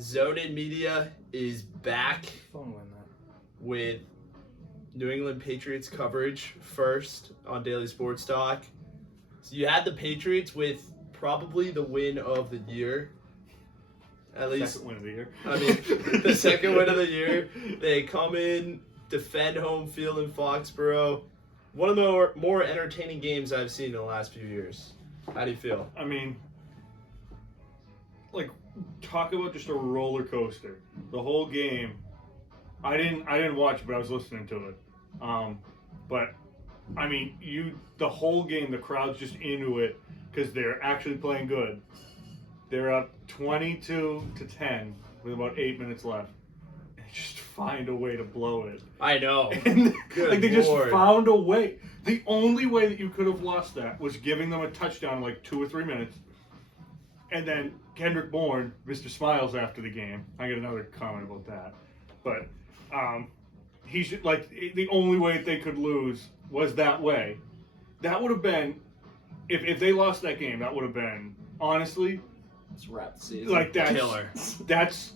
Zoned Media is back Phone win that. with New England Patriots coverage first on Daily Sports Talk. So you had the Patriots with probably the win of the year. At least, Second win of the year. I mean, the second win of the year. They come in, defend home field in Foxborough. One of the more entertaining games I've seen in the last few years. How do you feel? I mean, like, talk about just a roller coaster. The whole game. I didn't watch it, but I was listening to it. But I mean, the whole game, the crowd's just into it because they're actually playing good. They're up 22-10 with about 8 minutes left. And they just find a way to blow it. I know. And, Good like, they Lord. just found a way. The only way that you could have lost that was giving them a touchdown in like 2 or 3 minutes. And then Kendrick Bourne, Mr. Smiles after the game. I got another comment about that. But he's like, the only way that they could lose was that way. That would have been, if they lost that game, that would have been, honestly, Let's wrap the season. like Killer. That's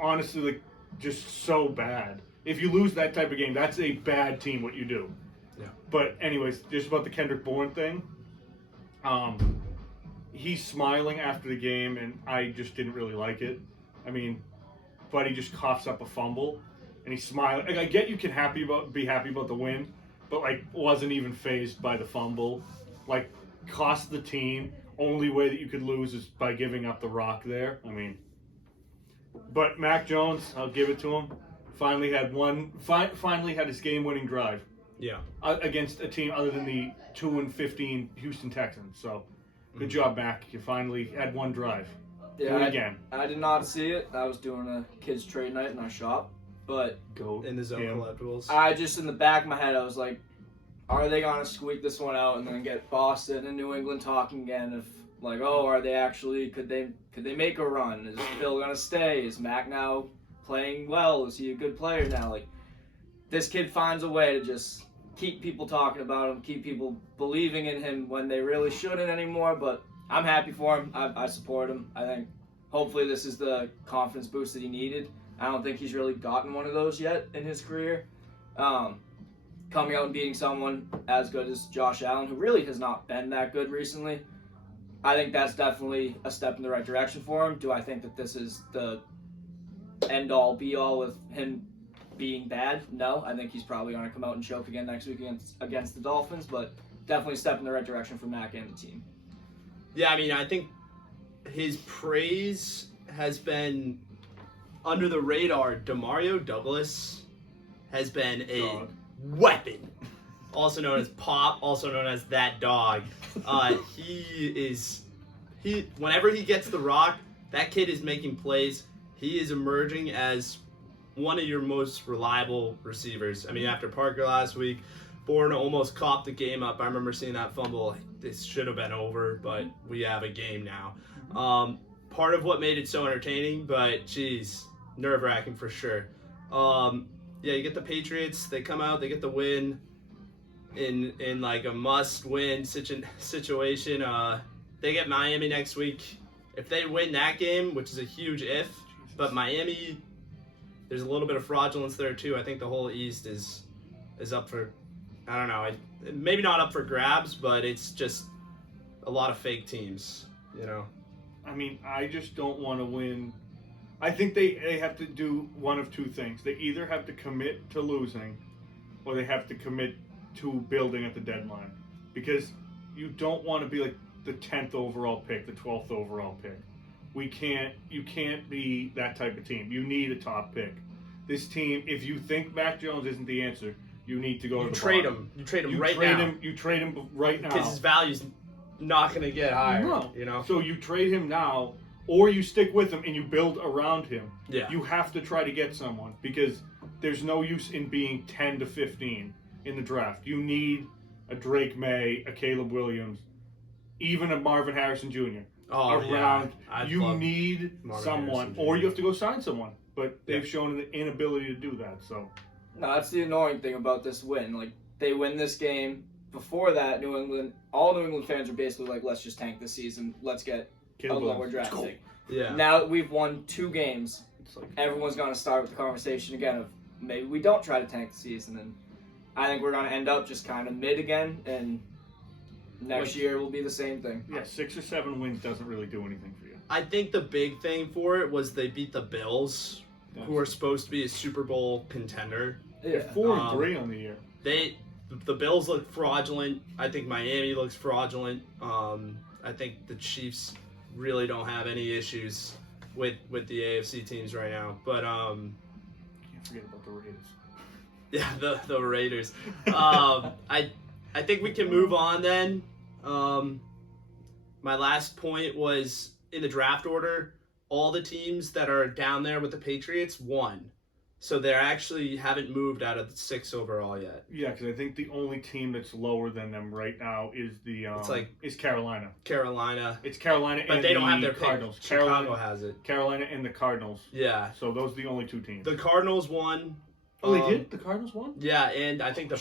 honestly like just so bad. If you lose that type of game, that's a bad team. What you do. Yeah. But anyways, just about the Kendrick Bourne thing. He's smiling after the game, and I just didn't really like it. I mean, Buddy just coughs up a fumble, and he's smiling. Like, I get you can be happy about the win, but like wasn't even fazed by the fumble. Like, cost the team. Only way that you could lose is by giving up the rock there. I mean, but Mac Jones, I'll give it to him. Finally had his game-winning drive. Yeah. Against a team other than the 2-15 Houston Texans. So, good job, Mac. You finally had one drive. Do it again. I did not see it. I was doing a kids trade night in our shop, but Go In the zone him. collectibles. I just in the back of my head I was like, are they gonna squeak this one out and then get Boston and New England talking again? If like, oh, are they actually? Could they make a run? Is Phil gonna stay? Is Mac now playing well? Is he a good player now? Like, this kid finds a way to just keep people talking about him, keep people believing in him when they really shouldn't anymore. But I'm happy for him. I support him. I think hopefully this is the confidence boost that he needed. I don't think he's really gotten one of those yet in his career. Coming out and beating someone as good as Josh Allen, who really has not been that good recently, I think that's definitely a step in the right direction for him. Do I think that this is the end-all, be-all with him being bad? No. I think he's probably going to come out and choke again next week against the Dolphins, but definitely a step in the right direction for Mac and the team. Yeah, I mean, I think his praise has been under the radar. Demario Douglas has been a Dog. weapon, also known as Pop, also known as that dog. Whenever he gets the rock, that kid is making plays. He is emerging as one of your most reliable receivers. I mean, after Parker last week, Bourne almost copped the game up. I remember seeing that fumble. Like, this should have been over, but we have a game now. Part of what made it so entertaining, but geez, nerve-wracking for sure. Yeah, you get the Patriots. They come out. They get the win in like a must-win situation. They get Miami next week. If they win that game, which is a huge if, but Miami, there's a little bit of fraudulence there too. I think the whole East is up for, I don't know, maybe not up for grabs, but it's just a lot of fake teams, you know. I mean, I just don't want to win. I think they have to do one of two things. They either have to commit to losing, or they have to commit to building at the deadline. Because you don't want to be like the 10th overall pick, the 12th overall pick. You can't be that type of team. You need a top pick. This team, if you think Mac Jones isn't the answer, you need to go to the trade bottom. him. You trade him right now. You trade him right now. Because his value's not going to get higher. No. You know? So you trade him now, or you stick with him and you build around him. Yeah. You have to try to get someone because there's no use in being 10 to 15 in the draft. You need a Drake Maye, a Caleb Williams, even a Marvin Harrison Jr. around. Yeah. You need Marvin someone, Harrison Jr. or you have to go sign someone. But they've shown an inability to do that. So No, that's the annoying thing about this win. Like, they win this game. Before that, all New England fans are basically like, let's just tank this season. Let's get a lower draft pick. Yeah. Now that we've won 2 games, It's like everyone's going to start with the conversation again of maybe we don't try to tank the season. And I think we're going to end up just kind of mid again, and next year will be the same thing. yeah, 6 or 7 wins doesn't really do anything for you. I think the big thing for it was they beat the Bills, who are supposed to be a Super Bowl contender. They're Yeah. 4-3 on the year. The Bills look fraudulent. I think Miami looks fraudulent. I think the Chiefs really don't have any issues with the AFC teams right now. But Can't forget about the Raiders. yeah, the Raiders. I think we can move on then. My last point was in the draft order. All the teams that are down there with the Patriots won. So they actually haven't moved out of the 6 overall yet. Yeah, because I think the only team that's lower than them right now is is Carolina. Carolina. It's Carolina, But and they don't have their Cardinals. pick. Chicago has it. Carolina and the Cardinals. Yeah. So those are the only 2 teams. The Cardinals won. Oh, they did? The Cardinals won? Yeah, and I think the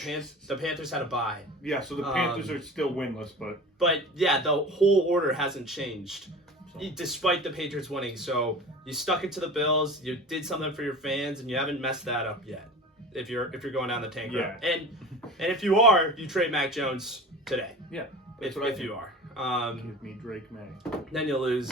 Panthers had a bye. Yeah, so the Panthers are still winless, but But yeah, the whole order hasn't changed, so. despite the Patriots winning. So you stuck it to the Bills. You did something for your fans, and you haven't messed that up yet. If you're going down the tank route, and if you are, you trade Mac Jones today. Yeah, If what I you think. are, Give me Drake May. then you'll lose